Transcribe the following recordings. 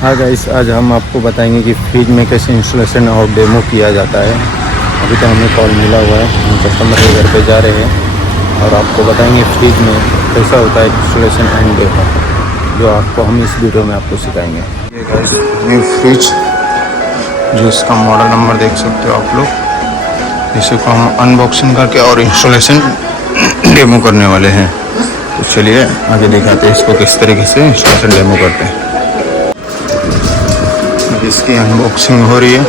हाँ गाइस, आज हम आपको बताएंगे कि फ्रिज में कैसे इंस्टॉलेशन और डेमो किया जाता है। अभी तो हमें कॉल मिला हुआ है, हम कस्टमर के घर पे जा रहे हैं और आपको बताएंगे फ्रिज में कैसा होता है इंस्टॉलेशन एंड डेमो, जो आपको हम इस वीडियो में आपको सिखाएंगे। ये गाइस न्यू फ्रिज, जो इसका मॉडल नंबर देख सकते हो आप लोग, इसी को हम अनबॉक्सिंग करके और इंस्टॉलेशन डेमो करने वाले हैं। तो चलिए आगे दिखाते हैं इसको किस तरीके से इंस्टॉलेशन डेमो करते हैं। इसकी अनबॉक्सिंग हो रही है।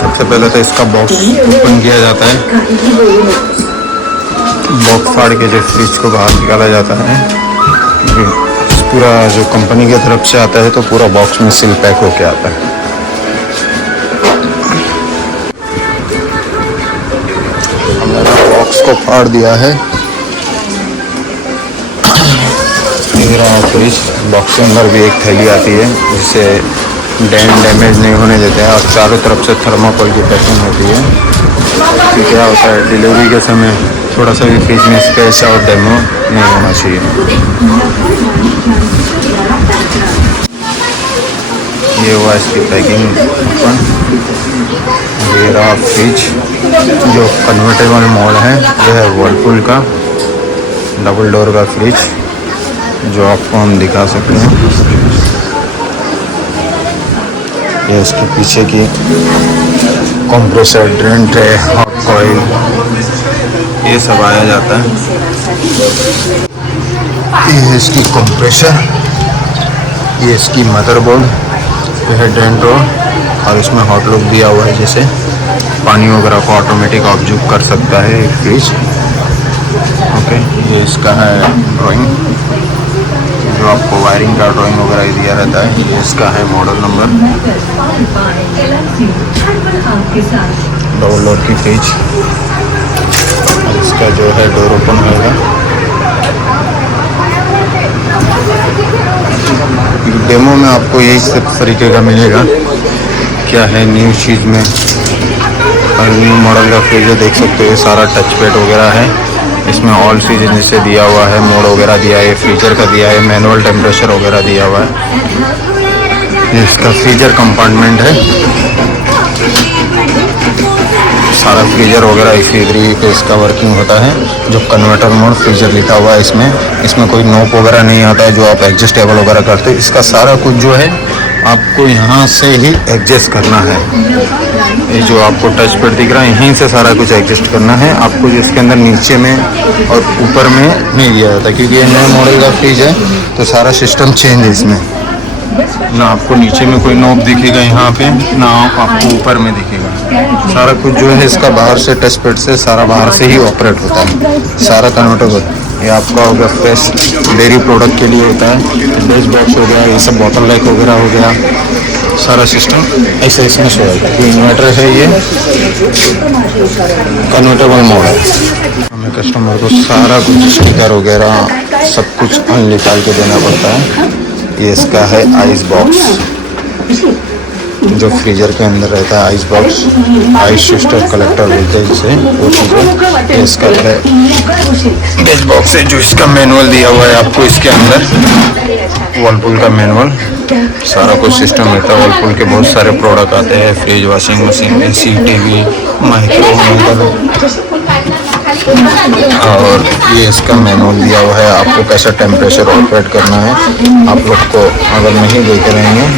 सबसे पहले तो इसका बॉक्स ओपन किया जाता है। बॉक्स फाड़ के जो फ्रिज को बाहर निकाला जाता है, क्योंकि पूरा जो कंपनी की तरफ से आता है तो पूरा बॉक्स में सील पैक होके आता है। हमने बॉक्स को फाड़ दिया है। फ्रिज बॉक्स के अंदर भी एक थैली आती है जिससे डैमेज नहीं होने देते हैं, और चारों तरफ से थर्माकोल की पैकिंग होती है। कि क्या होता है, डिलीवरी के समय थोड़ा सा भी फ्रिज में स्क्रैच और डेमो नहीं होना चाहिए। ये हुआ इसकी पैकिंग ओपन। ये रहा फ्रिज, जो कन्वर्टेबल मॉड है। यह है वर्लपूल का डबल डोर का फ्रिज, जो आपको हम दिखा सकते हैं। ये इसके पीछे की compressor, drain tray, hot coil, ये सब आया जाता है। ये है इसकी कंप्रेसर, ये इसकी मदरबोर्ड, ये है ड्रेन ड्रो, और इसमें हॉट लॉक दिया हुआ है, जैसे पानी वगैरह को ऑटोमेटिक ऑब्जर्व कर सकता है ये फ्रिज। ओके, ये इसका है ड्राइंग, जो आपको वायरिंग का ड्राइंग वगैरह दिया रहता है। ये इसका है मॉडल नंबर। डबल डोर की फ्रिज, और इसका जो है डोर ओपन होगा। डेमो में आपको यही सब तरीके का मिलेगा। क्या है न्यू चीज़ में, और न्यू मॉडल का फ्रिज है, देख सकते हो। ये सारा टच पैड वगैरह है, इसमें ऑल सीजन जैसे दिया हुआ है, मोड वगैरह दिया है, फ्रीजर का दिया है, मैनुअल टेम्परेचर वगैरह दिया हुआ है। ये इसका फ्रीजर कंपार्टमेंट है, सारा फ्रीजर वगैरह इसी तरीके पे इसका वर्किंग होता है। जो कन्वर्टर मोड फ्रीजर लिखा हुआ है इसमें कोई नोप वगैरह नहीं आता है, जो आप एडजस्टेबल वगैरह करते हैं। इसका सारा कुछ जो है आपको यहाँ से ही एडजस्ट करना है। ये जो आपको टच पैड दिख रहा है, यहीं से सारा कुछ एडजस्ट करना है आपको। जो इसके अंदर नीचे में और ऊपर में नहीं दिया जाता, क्योंकि ये नया मॉडल का फ्रिज है, तो सारा सिस्टम चेंज है इसमें। ना आपको नीचे में कोई नॉब दिखेगा यहाँ पे, ना आपको ऊपर में दिखेगा। सारा कुछ जो है इसका बाहर से टच पैड से सारा बाहर से ही ऑपरेट होता है, सारा कन्वर्टेबल। ये आपका हो गया फ्रेश डेयरी प्रोडक्ट के लिए होता है। बेस बॉक्स हो गया, ये सब बॉटल लाइक वगैरह हो गया, सारा सिस्टम ऐसे इसमें शो है। ये इन्वर्टर है, ये कन्वर्टेबल मोड है। हमें कस्टमर को सारा कुछ स्टिकर वगैरह सब कुछ निकाल के देना पड़ता है। ये इसका है आइस बॉक्स, जो फ्रीजर के अंदर रहता है। Ice box, ice shifter collector बोलते हैं जिसे, वो चीज़ है। इसका है बेस बॉक्स है, जो इसका मैनुअल दिया हुआ है आपको इसके अंदर। वर्लपूल का मैनुअल, सारा कुछ सिस्टम रहता है। वर्लपूल के बहुत सारे प्रोडक्ट आते हैं, fridge, washing machine, AC, TV, microwave, और ये इसका मैनुअल दिया हुआ है आपको कैसा टेम्परेचर ऑपरेट करना है। आप लोग को अगर नहीं देख रहे हैं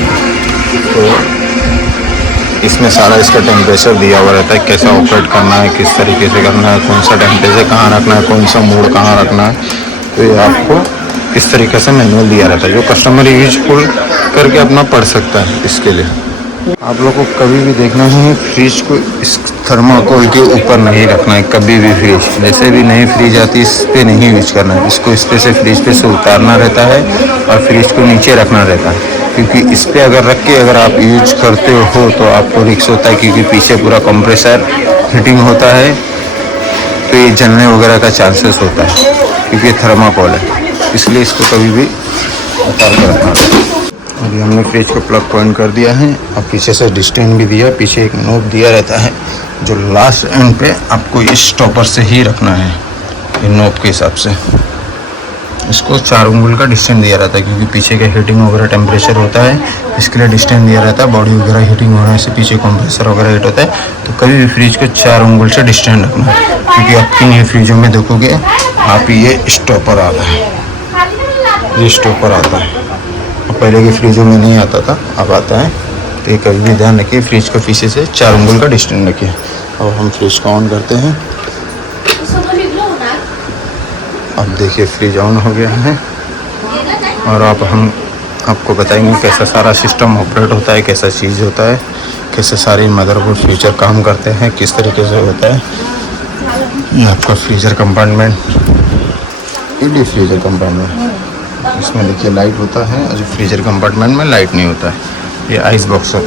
तो इसमें सारा इसका टेम्परेचर दिया हुआ रहता है, कैसा ऑपरेट करना है, किस तरीके से करना है, कौन सा टेम्परेचर कहाँ रखना है, कौन सा मोड कहाँ रखना है। तो ये आपको इस तरीके से मैनुअल दिया रहता है, जो कस्टमर यूजफुल करके अपना पढ़ सकता है। इसके लिए आप लोग को कभी भी देखना है, फ्रिज को इस थर्माकोल के ऊपर नहीं रखना है कभी भी। फ्रिज जैसे भी नई फ्रिज आती है, इस पर नहीं यूज करना है। इसको इस पे से फ्रिज पे से उतारना रहता है और फ्रिज को नीचे रखना रहता है, क्योंकि इस पे अगर रख के अगर आप यूज करते हो तो आपको रिस्क होता है, क्योंकि पीछे पूरा कंप्रेसर हीटिंग होता है, तो ये जलने वगैरह का चांसेस होता है, क्योंकि ये थर्माकोल है। इसलिए इसको कभी भी उतार कर रखना है। अभी हमने फ्रिज को प्लग पॉइंट कर दिया है, और पीछे से डिस्टेंस भी दिया, पीछे एक नोब दिया रहता है, जो लास्ट एंड पे आपको इस स्टॉपर से ही रखना है, ये नोब के हिसाब से। इसको 4 उंगल का डिस्टेंस दिया रहता है, क्योंकि पीछे का हीटिंग वगैरह टेम्परेचर होता है, इसके लिए डिस्टेंस दिया रहता है। बॉडी वगैरह हीटिंग होने से पीछे कंप्रेसर वगैरह हीट होता है, तो कभी भी फ्रिज को 4 उंगल से डिस्टेंस रखना है। क्योंकि आपकी नई फ्रिजों में देखोगे आप ये स्टॉपर आता है, ये स्टॉपर आता है, पहले के फ्रिजों में नहीं आता था, अब आता है। तो ये कभी भी ध्यान रखिए, फ्रिज के पीछे से 4 उंगल का डिस्टेंस रखिए। अब हम फ्रिज को ऑन करते हैं। अब देखिए फ्रिज ऑन हो गया है, और अब हम आपको बताएंगे कैसा सारा सिस्टम ऑपरेट होता है, कैसा चीज़ होता है, कैसे सारे मदरबोर्ड फीचर काम करते हैं, किस तरीके से होता है। ये आपका फ्रीज़र कंपार्टमेंट, ये फ्रीज़र कंपार्टमेंट, इसमें देखिए लाइट होता है, और जो फ्रीज़र कंपार्टमेंट में लाइट नहीं होता है। ये आइस बॉक्स है,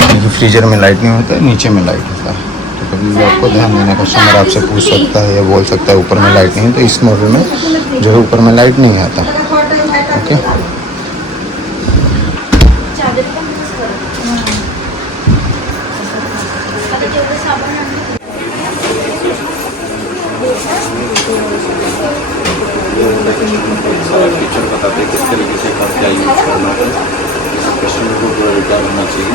क्योंकि फ्रीज़र में लाइट नहीं होता है, नीचे में लाइट होता है। तो कभी भी आपको ध्यान देना, कस्टमर आपसे पूछ सकता है या बोल सकता है ऊपर में लाइट नहीं है, तो इस मॉडल में जो है ऊपर में लाइट नहीं आता। ओके, फीचर बताते हैं किस तरीके से क्या यूज करना है, कस्टमर को पूरा रिटर्न होना चाहिए।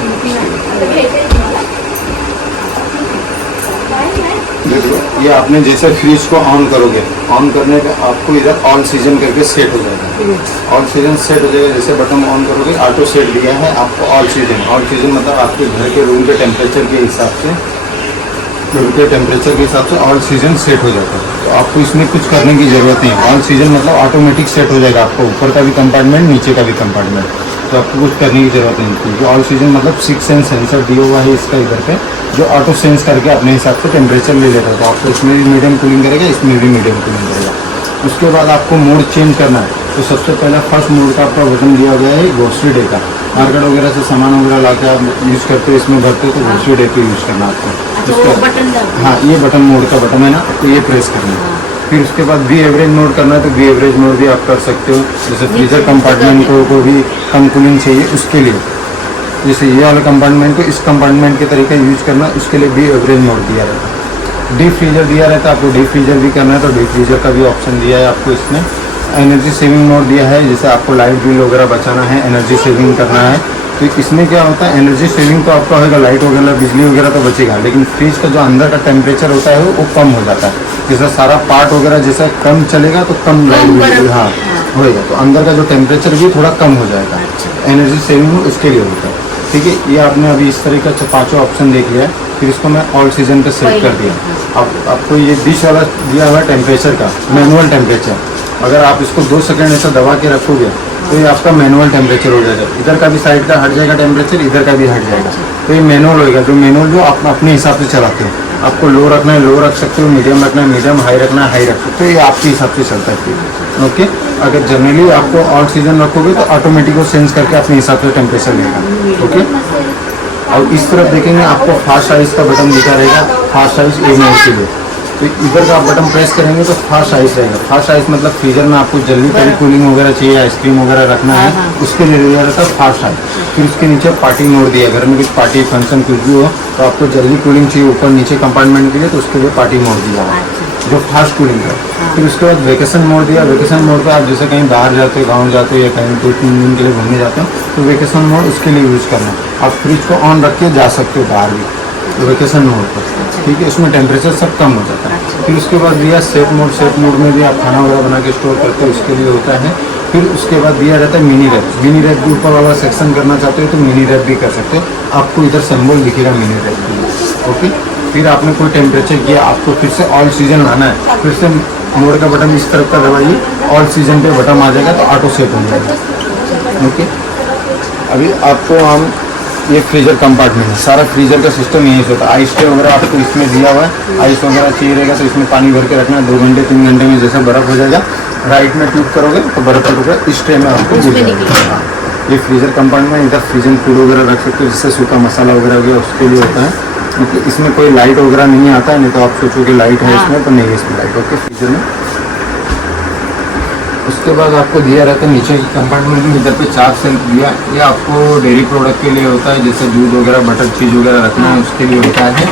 देखो ये आपने जैसे फ्रिज को ऑन करोगे, ऑन करने पे आपको इधर ऑल सीजन करके सेट हो जाएगा। ऑल सीजन सेट हो जाएगा, जैसे बटन ऑन करोगे ऑटो सेट दिया है आपको ऑल सीजन। ऑल सीजन मतलब आपके घर के रूम के टेम्परेचर के हिसाब से, रूम के टेम्परेचर के हिसाब से ऑल सीजन सेट हो जाता है। तो आपको इसमें कुछ करने की ज़रूरत नहीं है। ऑल सीजन मतलब ऑटोमेटिक सेट हो जाएगा आपको, ऊपर का भी कंपार्टमेंट नीचे का भी कंपार्टमेंट, तो आपको कुछ करने की ज़रूरत नहीं। क्योंकि ऑल सीजन मतलब 6 सेंस सेंसर दिया हुआ है इसका इधर पे, जो ऑटो सेंस करके अपने हिसाब से टेम्परेचर ले लेता है। तो आपको इसमें भी मीडियम कूलिंग करेगा, इसमें भी मीडियम कूलिंग करेगा। उसके बाद आपको मोड चेंज करना है, तो सबसे पहला फर्स्ट मोड का आपका बटन दिया गया है ग्रोसरी डे का। मार्केट वगैरह से सामान वगैरह ला के आप यूज़ करते हो, इसमें भरते हो, तो ग्रोसरी डे पे यूज़ करना आपको। हाँ, ये बटन मोड का बटन है ना, आपको ये प्रेस करना है। फिर उसके बाद वी एवरेज मोड करना है, तो वी एवरेज मोड भी आप कर सकते हो। जैसे फ्रीजर कंपार्टमेंट को भी कम कूलिंग चाहिए, उसके लिए जैसे ये वाला कंपार्टमेंट को इस कंपार्टमेंट के तरीके यूज करना, उसके लिए वी एवरेज मोड दिया रहता है। डीप फ्रीजर दिया रहता है, आपको डीप फ्रीजर भी करना है तो डीप फ्रीजर का भी ऑप्शन दिया है आपको इसमें। एनर्जी सेविंग मोड दिया है, जैसे आपको लाइट बिल वगैरह बचाना है, एनर्जी सेविंग करना है, तो इसमें क्या होता है एनर्जी सेविंग तो आपका होगा, लाइट वगैरह बिजली वगैरह तो बचेगा, लेकिन फ्रिज का जो अंदर का टेम्परेचर होता है वो कम हो जाता है। जैसा सारा पार्ट वगैरह जैसा कम चलेगा तो कम लाइट बिल हाँ होएगा, तो अंदर का जो टेम्परेचर भी थोड़ा कम हो जाएगा। एनर्जी सेविंग उसके लिए होता है। ठीक है, ये आपने अभी इस तरह का 5 ऑप्शन देख लिया है। फिर इसको मैं ऑल सीजन पे सेट कर दिया। अब आपको ये बीच वाला दिया हुआ है टेम्परेचर का, मैनुअल टेम्परेचर। अगर आप इसको 2 सेकंड ऐसा दबा के रखोगे तो ये आपका मैनुअल टेम्परेचर हो जाएगा। इधर का भी साइड का हट जाएगा टेम्परेचर, इधर का भी हट जाएगा, तो ये मैनुअल होएगा। जो मैनुअल जो आप अपने हिसाब से चलाते हो, आपको लो रखना है लो रख सकते हो, मीडियम रखना है मीडियम, हाई रखना है हाई रख सकते हो, ये आपके हिसाब से चलता है। ओके, अगर जनरली आपको ऑल सीजन रखोगे तो ऑटोमेटिक वो सेंस करके अपने हिसाब से टेम्परेचर लेगा। ओके, और इस तरफ देखेंगे आपको फास्ट साइज का बटन दिखा रहेगा, फास्ट साइज ए मोड के लिए। तो इधर का आप बटन प्रेस करेंगे तो फास्ट साइज रहेगा। फास्ट साइज मतलब फ्रीजर में आपको जल्दी कभी कूलिंग वगैरह चाहिए, आइसक्रीम वगैरह रखना है, उसके लिए दिया रहता है फास्ट साइज। फिर उसके नीचे पार्टी मोड दिया, घर में कुछ पार्टी फंक्शन कुछ भी हो तो आपको जल्दी कूलिंग चाहिए ऊपर नीचे कंपार्टमेंट के लिए, तो उसके लिए पार्टी मोड दिया है जो फास्ट कूलिंग है। फिर उसके बाद वेकेशन मोड दिया। वेकेशन मोड पर आप जैसे कहीं बाहर जाते हो, गाँव जाते हो या कहीं 2-3 दिन के लिए घूमने जाते हो, तो वेकेशन मोड उसके लिए यूज़ करना। आप फ्रिज को ऑन रख के जा सकते हो बाहर भी, तो वेकेशन मोड पर। ठीक है, उसमें टेम्परेचर सब कम हो जाता है। फिर उसके बाद दिया सेट मोड। सेट मोड में भी आप खाना वगैरह बना के स्टोर करते हो, उसके लिए होता है। फिर उसके बाद दिया रहता है मिनी रैप। मिनी रैप भी ऊपर वाला सेक्शन करना चाहते हो तो मिनी रैप भी कर सकते हो, आपको इधर सिंबल दिखेगा मिनी रैप भी। ओके, फिर आपने कोई टेम्परेचर किया, आपको फिर से ऑल सीजन लाना है, फिर से मोड का बटन इस तरफ का दबाइए, ऑल सीजन पे बटन आ जाएगा तो ऑटो सेट हो जाएगा। ओके, अभी आपको हम ये फ्रीजर कंपार्टमेंट है, सारा फ्रीजर का सिस्टम यही होता है। आइस ट्रे वगैरह आपको इसमें दिया हुआ है, आइस वगैरह चाहिए रहेगा तो इसमें पानी भर के रखना है। 2 घंटे 3 घंटे में जैसा बर्फ़ हो जाएगा, राइट में ट्यूब करोगे तो बर्फ़ का टुकड़ा इस ट्रे में आपको गिर जाएगा। हाँ, ये फ्रीजर कंपार्टमेंट, इधर फ्रीजन फूड वगैरह रख सकते हो, जिससे सूखा मसाला वगैरह हो गया उसके लिए होता है। क्योंकि इसमें कोई लाइट वगैरह नहीं आता है, नहीं तो आप सोचो कि लाइट है इसमें, तो नहीं है इसमें लाइट। ओके, फ्रीजर में उसके बाद आपको दिया रहता है नीचे कंपार्टमेंट में, इधर पे 4 सेल्फ दिया। ये आपको डेयरी प्रोडक्ट के लिए होता है, जैसे दूध वगैरह बटर चीज़ वगैरह रखना है उसके लिए होता है।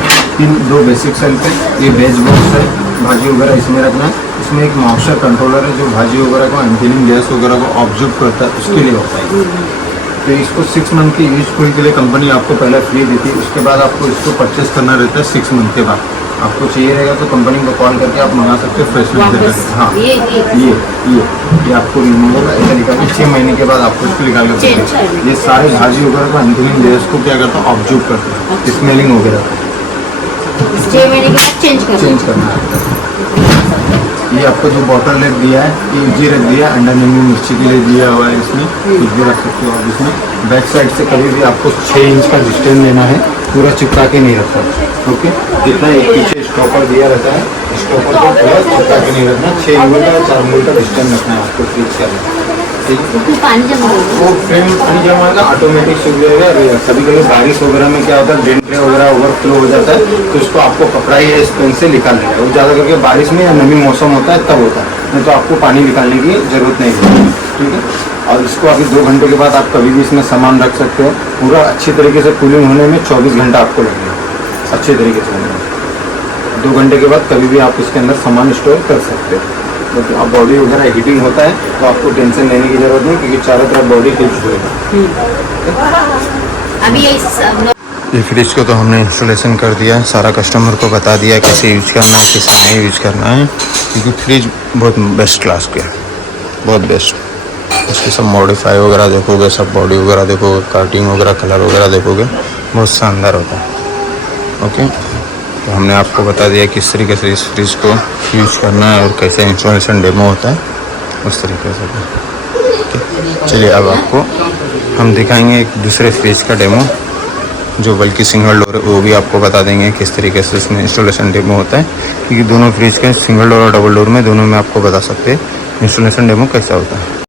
2 बेसिक सेल्फ है। ये वेज बॉक्स है, भाजी वगैरह इसमें रखना है। इसमें एक मॉइस्चर कंट्रोलर है जो भाजी वगैरह को एंटीनिंग गैस वगैरह को ऑब्जर्व करता है, उसके लिए होता है। तो इसको 6 मंथ की यूज के लिए कंपनी आपको पहले फ्री देती है, उसके बाद आपको इसको परचेस करना रहता है 6 मंथ के बाद। आपको चाहिए रहेगा तो कंपनी को कॉल करके आप मंगा सकते हो फ्रेशमेंट दे सकते। हाँ ये आपको रिमूव होगा ऐसा निकाल 6 महीने के बाद आपको इसको निकाल कर देंगे। ये सारे भाजी वगैरह को एंटीनिंग गैस को क्या करता है ऑब्जर्व करते हैं, स्मेलिंग वगैरह 6 महीने के बाद चेंज करना है। ये आपको जो बॉटल रख दिया है ये इजी रख दिया है, अंडा नींबू मिर्ची के लिए दिया हुआ है, इसमें कुछ भी रख सकते हो आप इसमें। बैक साइड से कभी भी आपको 6 इंच का डिस्टेंस लेना है, पूरा चिपका के नहीं रखना। ओके, जितना एक पीछे स्टॉपर दिया रहता है स्टॉपर को पूरा चिपका के नहीं रखना, 6 इंच का 4 इंच का डिस्टेंस रखना है आपको फ्रीज करना। पानी जमा वो फ्रेम पानी जमा होगा ऑटोमेटिक सूख जाएगा। कभी कभी बारिश वगैरह में क्या होता है ड्रेन ट्रे वगैरह ओवरफ्लो हो जाता है, तो उसको आपको कपड़ा या स्पेन से निकाल देगा। वो ज़्यादा करके बारिश में या नमी मौसम होता है तब होता है, नहीं तो आपको पानी निकालने की ज़रूरत नहीं है। ठीक है, और इसको अभी 2 घंटे के बाद आप कभी भी इसमें सामान रख सकते हो। पूरा अच्छी तरीके से कूलिंग होने में 24 घंटा आपको लगेगा, अच्छे तरीके से होने में। 2 घंटे के बाद कभी भी आप इसके अंदर सामान स्टोर कर सकते हो। तो अब बॉडी वगैरह हीटिंग होता है तो आपको टेंशन लेने की जरूरत नहीं, क्योंकि चारों तरफ बॉडी हीट होगा। अभी ये फ्रिज को तो हमने इंस्टॉलेशन कर दिया है, सारा कस्टमर को बता दिया कैसे यूज करना है कैसे नहीं यूज करना है, क्योंकि फ्रिज बहुत बेस्ट क्लास के है, बहुत बेस्ट। उसकी सब मॉडिफाई वगैरह देखोगे, सब बॉडी वगैरह देखोगे, कार्टिंग वगैरह कलर वगैरह देखोगे, बहुत शानदार होता है। ओके, तो हमने आपको बता दिया किस तरीके से इस फ्रिज को यूज करना है और कैसे इंस्टॉलेशन डेमो होता है उस तरीके से। चलिए अब आपको हम दिखाएंगे एक दूसरे फ्रिज का डेमो, जो बल्कि सिंगल डोर है, वो भी आपको बता देंगे किस तरीके से इसमें इंस्टॉलेशन डेमो होता है, क्योंकि दोनों फ्रिज के सिंगल डोर और डबल डोर में दोनों में आपको बता सकते हैं इंस्टॉलेशन डेमो कैसा होता है।